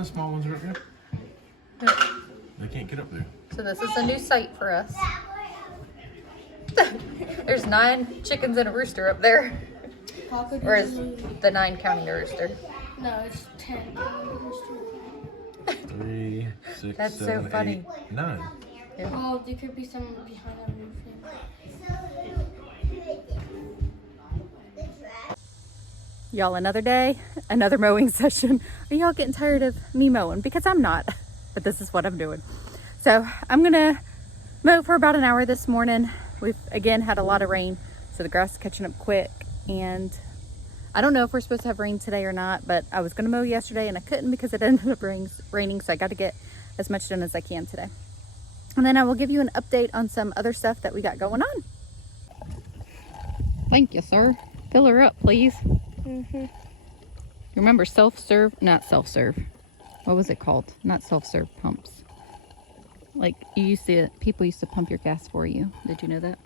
The small ones are up here. Yep. They can't get up there. So this is a new site for us. There's 9 chickens and a rooster up there. Or is the 9 counting a rooster? No, it's 10. 3, 6, That's 7, so funny. 8, 9. Yeah. Oh, there could be someone behind that roof. Y'all, another day, another mowing session. Are y'all getting tired of me mowing? Because I'm not, but this is what I'm doing. So I'm gonna mow for about an hour this morning. We've again had a lot of rain, so the grass is catching up quick. And I don't know if we're supposed to have rain today or not, but I was gonna mow yesterday and I couldn't because it ended up raining, so I got to get as much done as I can today. And then I will give you an update on some other stuff that we got going on. Thank you, sir. Fill her up, please. Remember, not self-serve. What was it called? Not self-serve pumps. Like people used to pump your gas for you. Did you know that?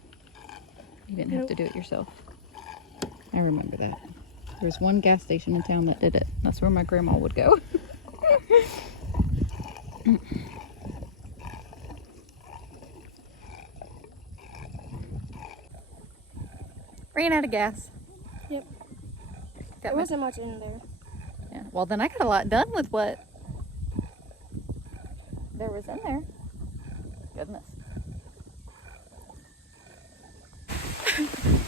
You didn't have to do it yourself. I remember that. There was one gas station in town that did it. That's where my grandma would go. Ran out of gas. Yep. There wasn't much in there. Yeah. Well, then I got a lot done with what there was in there. Goodness.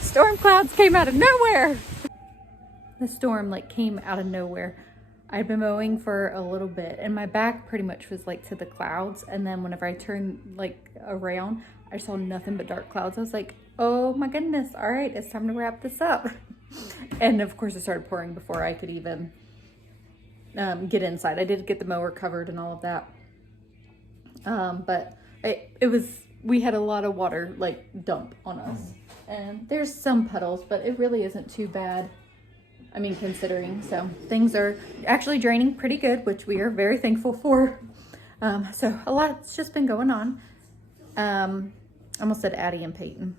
Storm clouds came out of nowhere. The storm came out of nowhere. I'd been mowing for a little bit and my back pretty much was to the clouds. And then whenever I turned around, I saw nothing but dark clouds. I was like, oh my goodness. All right, it's time to wrap this up. And of course it started pouring before I could even get inside. I did get the mower covered and all of that. But we had a lot of water dump on us. And there's some puddles, but it really isn't too bad. I mean, considering. So things are actually draining pretty good, which we are very thankful for. So a lot's just been going on. I almost said Addie and Payton.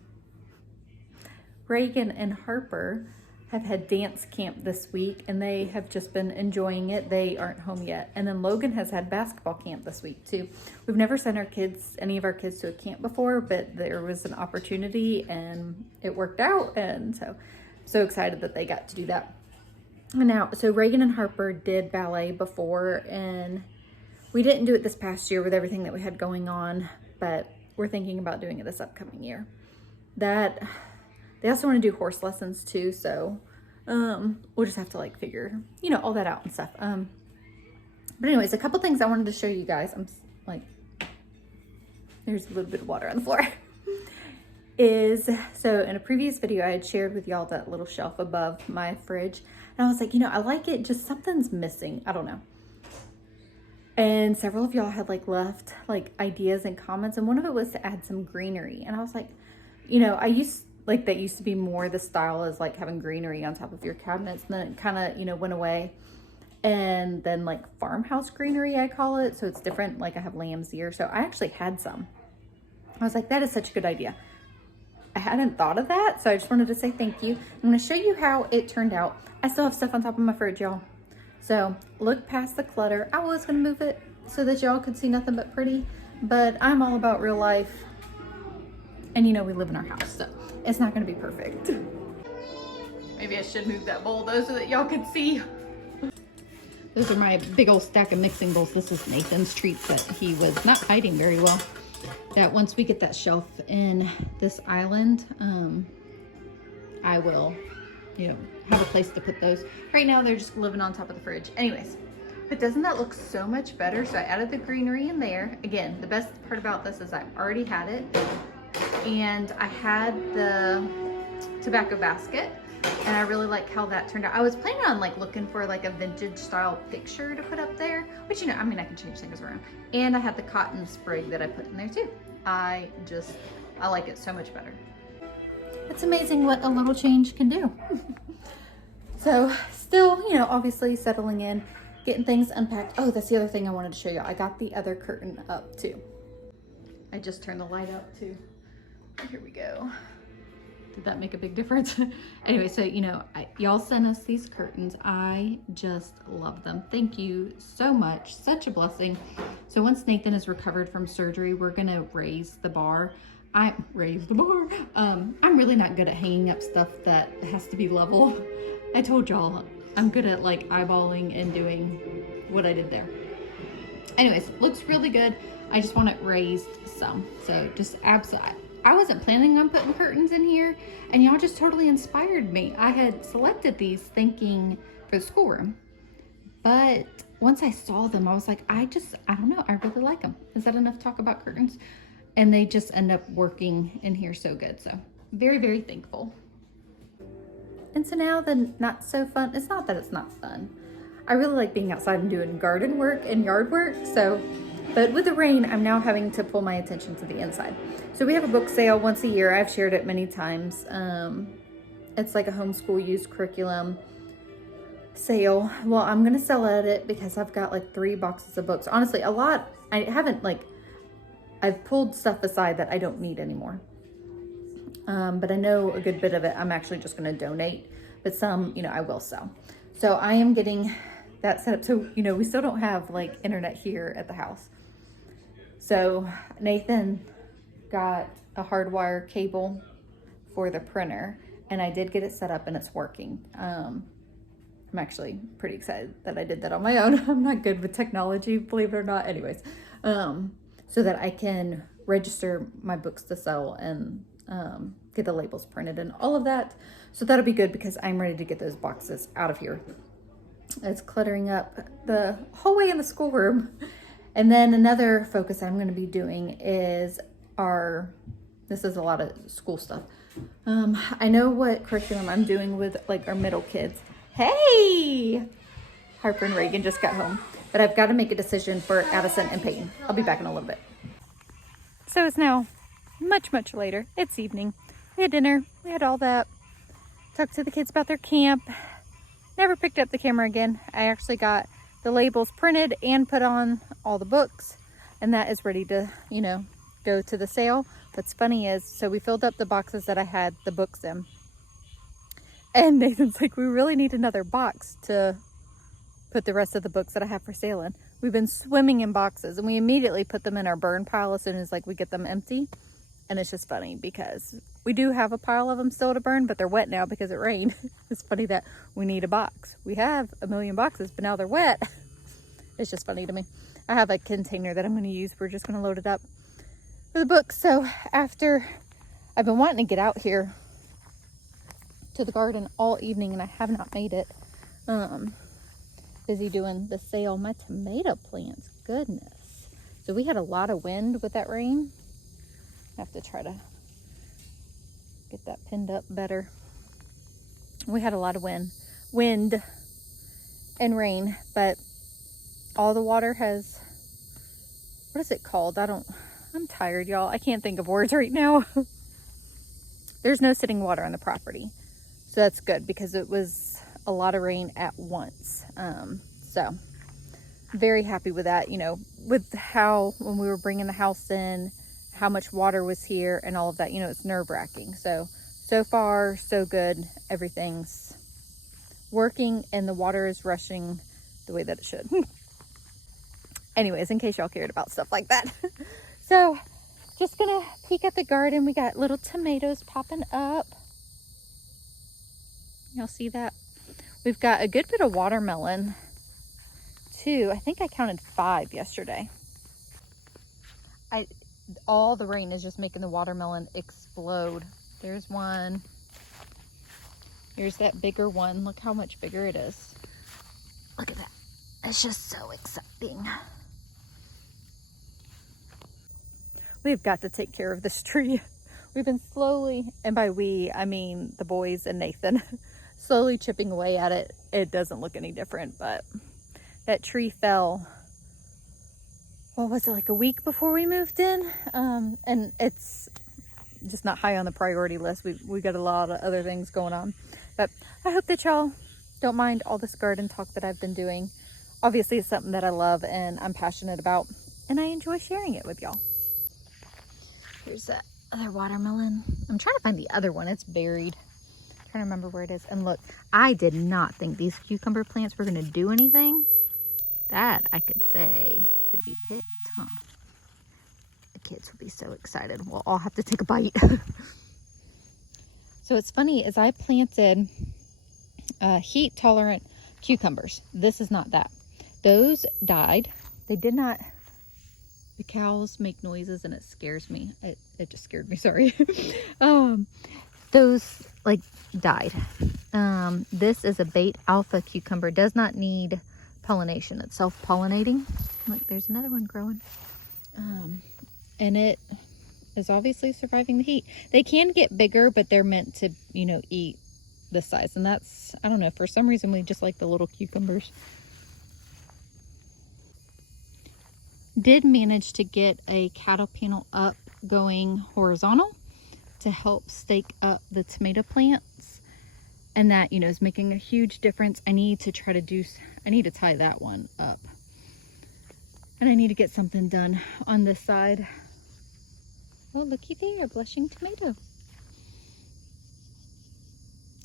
Reagan and Harper have had dance camp this week and they have just been enjoying it. They aren't home yet. And then Logan has had basketball camp this week too. We've never sent any of our kids to a camp before, but there was an opportunity and it worked out. And so excited that they got to do that. Now, so Reagan and Harper did ballet before and we didn't do it this past year with everything that we had going on, but we're thinking about doing it this upcoming year. They also want to do horse lessons too, so we'll just have to figure, all that out and stuff. But anyways, a couple things I wanted to show you guys. There's a little bit of water on the floor. So in a previous video, I had shared with y'all that little shelf above my fridge. And I was like, I like it, just something's missing. I don't know. And several of y'all had left ideas and comments. And one of it was to add some greenery. And I was like, that used to be more the style as having greenery on top of your cabinets. And then it kind of, went away. And then farmhouse greenery, I call it. So it's different. I have lamb's ear. So I actually had some. I was like, that is such a good idea. I hadn't thought of that. So I just wanted to say thank you. I'm going to show you how it turned out. I still have stuff on top of my fridge, y'all. So look past the clutter. I was going to move it so that y'all could see nothing but pretty. But I'm all about real life. And we live in our house. So it's not going to be perfect. Maybe I should move that bowl though so that y'all can see. Those are my big old stack of mixing bowls. This is Nathan's treats that he was not hiding very well. That once we get that shelf in this island, I will, have a place to put those. Right now they're just living on top of the fridge. Anyways, but doesn't that look so much better? So I added the greenery in there. Again, the best part about this is I already had it. And I had the tobacco basket and I really like how that turned out. I was planning on looking for a vintage style picture to put up there, which I can change things around. And I had the cotton sprig that I put in there too. I like it so much better. It's amazing what a little change can do. So still, obviously settling in, getting things unpacked. Oh, that's the other thing I wanted to show you. I got the other curtain up too. I just turned the light up too. Here we go. Did that make a big difference? Anyway, so, you know, y'all sent us these curtains. I just love them. Thank you so much. Such a blessing. So once Nathan is recovered from surgery, we're going to raise the bar. I'm really not good at hanging up stuff that has to be level. I told y'all I'm good at like eyeballing and doing what I did there. Anyways, looks really good. I just want it raised some. So just absolutely. I wasn't planning on putting curtains in here, and y'all just totally inspired me. I had selected these thinking for the schoolroom, but once I saw them, I was like, I don't know, I really like them. Is that enough talk about curtains? And they just end up working in here so good. So very, very thankful. And so now the not so fun, it's not that it's not fun. I really like being outside and doing garden work and yard work. So, but with the rain, I'm now having to pull my attention to the inside. So we have a book sale once a year. I've shared it many times. It's like a homeschool used curriculum sale. Well, I'm going to sell at it because I've got like 3 boxes of books. Honestly, a lot. I've pulled stuff aside that I don't need anymore. But I know a good bit of it I'm actually just going to donate, but some, you know, I will sell. So I am getting that set up. So, you know, we still don't have like internet here at the house. So Nathan got a hardwire cable for the printer, and I did get it set up and it's working. I'm actually pretty excited that I did that on my own. I'm not good with technology, believe it or not. Anyways, so that I can register my books to sell and get the labels printed and all of that. So that'll be good because I'm ready to get those boxes out of here. It's cluttering up the hallway in the schoolroom. And then another focus I'm going to be doing is this is a lot of school stuff. I know what curriculum I'm doing with like our middle kids. Hey! Harper and Reagan just got home, but I've got to make a decision for Addison and Payton. I'll be back in a little bit. So it's now much, much later. It's evening. We had dinner. We had all that. Talked to the kids about their camp. Never picked up the camera again. I actually got the labels printed and put on all the books, and that is ready to, you know, go to the sale. What's funny is, so we filled up the boxes that I had the books in, and Nathan's like, we really need another box to put the rest of the books that I have for sale in. We've been swimming in boxes, and we immediately put them in our burn pile as soon as like we get them empty. And it's just funny because we do have a pile of them still to burn, but they're wet now because it rained. It's funny that we need a box. We have a million boxes, but now they're wet. It's just funny to me. I have a container that I'm going to use. We're just going to load it up for the books. So after I've been wanting to get out here to the garden all evening, and I have not made it. Busy doing the sale. My tomato plants, goodness. So we had a lot of wind with that rain. I have to try to get that pinned up better. We had a lot of wind and rain, but all the water has, what is it called? I'm tired, y'all. I can't think of words right now. There's no sitting water on the property. So that's good because it was a lot of rain at once. So very happy with that, you know, with how, when we were bringing the house in, how much water was here and all of that, you know, it's nerve-wracking. So far, so good. Everything's working and the water is rushing the way that it should. Anyways, in case y'all cared about stuff like that. So just gonna peek at the garden. We got little tomatoes popping up. Y'all see that? We've got a good bit of watermelon too. I think I counted 5 yesterday. All the rain is just making the watermelon explode. There's one. Here's that bigger one. Look how much bigger it is. Look at that. It's just so exciting. We've got to take care of this tree. We've been slowly, and by we, I mean the boys and Nathan, slowly chipping away at it. It doesn't look any different, but that tree fell, what was it, like a week before we moved in? And it's just not high on the priority list. We got a lot of other things going on. But I hope that y'all don't mind all this garden talk that I've been doing. Obviously, it's something that I love and I'm passionate about, and I enjoy sharing it with y'all. Here's that other watermelon. I'm trying to find the other one. It's buried. I'm trying to remember where it is. And look, I did not think these cucumber plants were going to do anything. That, I could say, could be picked, huh? The kids will be so excited. We'll all have to take a bite. So it's funny, as I planted heat-tolerant cucumbers. This is not that. Those died. They did not. The cows make noises and it scares me. It just scared me, sorry. Those like died. This is a bait alpha cucumber. Does not need pollination. It's self-pollinating. Look, there's another one growing. And it is obviously surviving the heat. They can get bigger, but they're meant to, you know, eat this size. And that's, I don't know, for some reason we just like the little cucumbers. Did manage to get a cattle panel up going horizontal to help stake up the tomato plants, and that, you know, is making a huge difference. I need to tie that one up, and I need to get something done on this side. Oh, looky there, blushing tomato.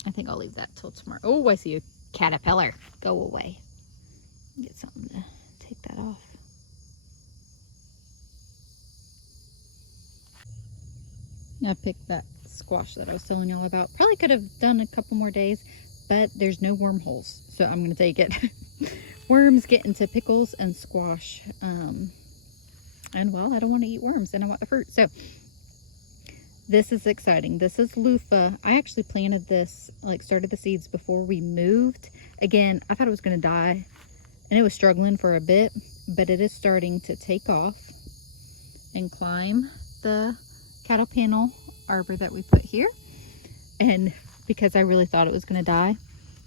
I think I'll leave that till tomorrow. Oh, I see a caterpillar. Go away. Get something to take that off. I picked that squash that I was telling y'all about. Probably could have done a couple more days, but there's no wormholes, so I'm gonna take it. Worms get into pickles and squash, and well, I don't want to eat worms and I want the fruit. So this is exciting. This is loofah. I actually planted this, like started the seeds before we moved. Again, I thought it was gonna die and it was struggling for a bit, but it is starting to take off and climb the cattle panel arbor that we put here. And because I really thought it was going to die,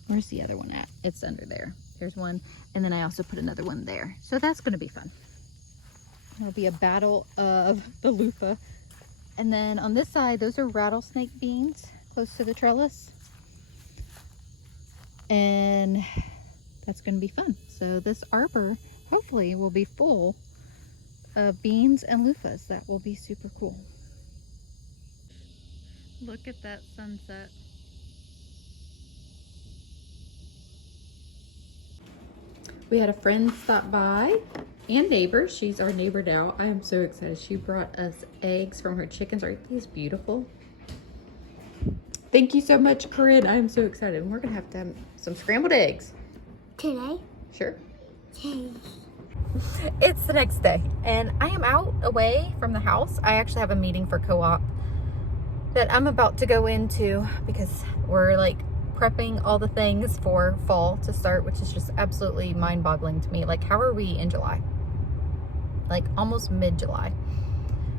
where's the other one at? It's under there. There's one, and then I also put another one there, so that's going to be fun. It'll be a battle of the loofah. And then on this side, those are rattlesnake beans close to the trellis, and that's going to be fun. So this arbor hopefully will be full of beans and loofahs. That will be super cool. Look at that sunset. We had a friend stop by and neighbor. She's our neighbor now. I am so excited. She brought us eggs from her chickens. Aren't these beautiful? Thank you so much, Corinne. I am so excited. We're gonna have some scrambled eggs. Today? Sure. Okay. It's the next day and I am out away from the house. I actually have a meeting for co-op that I'm about to go into because we're like prepping all the things for fall to start, which is just absolutely mind-boggling to me. Like, how are we in July? Like almost mid-July.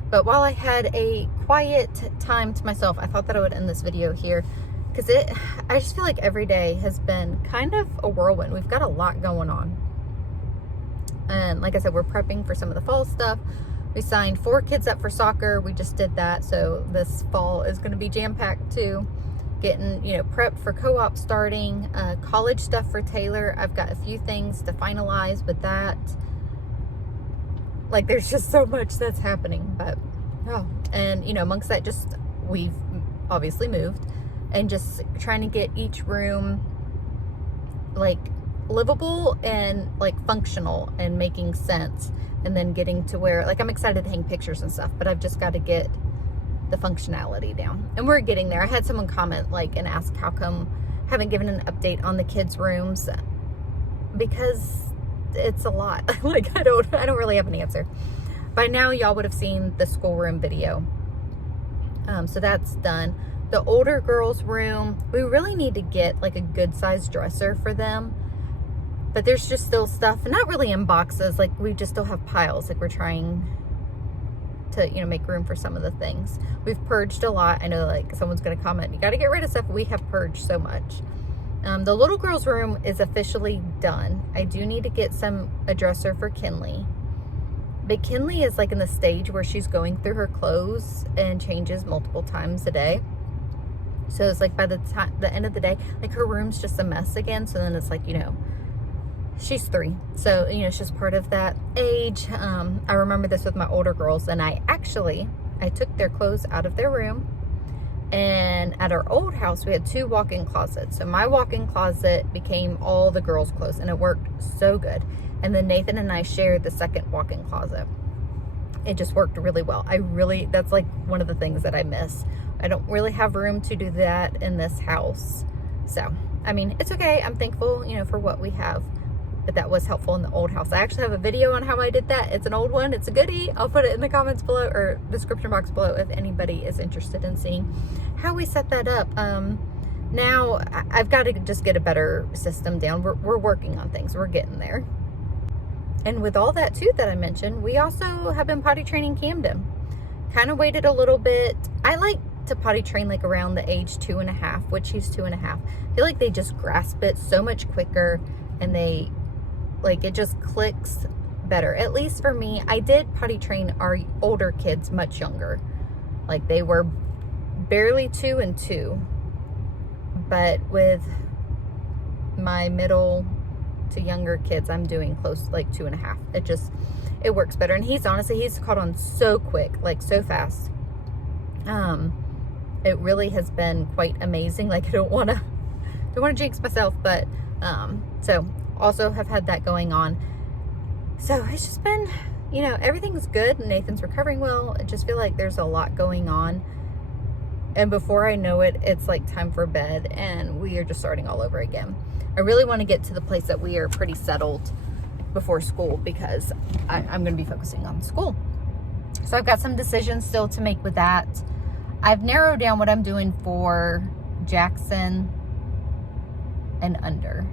But while I had a quiet time to myself, I thought that I would end this video here because I just feel like every day has been kind of a whirlwind. We've got a lot going on. And like I said, we're prepping for some of the fall stuff. We signed 4 kids up for soccer. We just did that. So this fall is going to be jam-packed too. Getting, you know, prepped for co-op starting, college stuff for Taylor. I've got a few things to finalize with that. Like, there's just so much that's happening. But, oh, and, you know, amongst that, just, we've obviously moved. And just trying to get each room, like, livable and, like, functional and making sense. And then getting to where, like, I'm excited to hang pictures and stuff, but I've just got to get the functionality down. And we're getting there. I had someone comment, like, and ask how come I haven't given an update on the kids' rooms, because it's a lot. Like, I don't really have an answer. By now, y'all would have seen the schoolroom video. So that's done. The older girls' room, we really need to get, like, a good-sized dresser for them. But there's just still stuff, not really in boxes, like we just still have piles, like we're trying to, you know, make room for some of the things. We've purged a lot. I know, like, someone's going to comment, you got to get rid of stuff. We have purged so much. The little girl's room is officially done. I do need to get a dresser for Kinley. But Kinley is like in the stage where she's going through her clothes and changes multiple times a day. So it's like by the end of the day, like her room's just a mess again. So then it's like, you know, she's 3, so, you know, it's just part of that age. I remember this with my older girls, and I actually I took their clothes out of their room. And at our old house, we had 2 walk-in closets. So my walk-in closet became all the girls' clothes, and it worked so good. And then Nathan and I shared the second walk-in closet. It just worked really well. That's like one of the things that I miss. I don't really have room to do that in this house. So, I mean, it's okay. I'm thankful, you know, for what we have. But that was helpful in the old house. I actually have a video on how I did that. It's an old one. It's a goodie. I'll put it in the comments below or description box below if anybody is interested in seeing how we set that up. Now I've got to just get a better system down. We're working on things. We're getting there. And with all that too that I mentioned, we also have been potty training Camden. Kind of waited a little bit. I like to potty train like around the age 2.5, which he's 2.5. I feel like they just grasp it so much quicker, and it just clicks better. At least for me, I did potty train our older kids much younger. Like they were barely 2 and 2. But with my middle to younger kids, I'm doing close to like 2.5. It works better. And he's caught on so quick, like so fast. It really has been quite amazing. Like I don't want to jinx myself, but so also have had that going on. So it's just been, you know, everything's good. Nathan's recovering well. I just feel like there's a lot going on. And before I know it, it's like time for bed and we are just starting all over again. I really want to get to the place that we are pretty settled before school, because I'm going to be focusing on school. So I've got some decisions still to make with that. I've narrowed down what I'm doing for Jackson and under.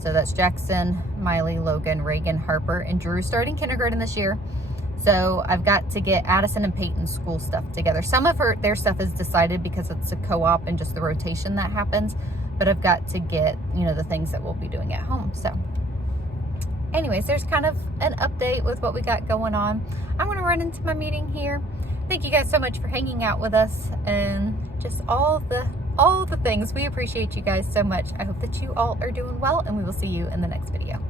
So that's Jackson, Miley, Logan, Reagan, Harper, and Drew starting kindergarten this year. So I've got to get Addison and Payton school stuff together. Some of their stuff is decided because it's a co-op and just the rotation that happens. But I've got to get, you know, the things that we'll be doing at home. So anyways, there's kind of an update with what we got going on. I'm going to run into my meeting here. Thank you guys so much for hanging out with us and just all the things. We appreciate you guys so much. I hope that you all are doing well, and we will see you in the next video.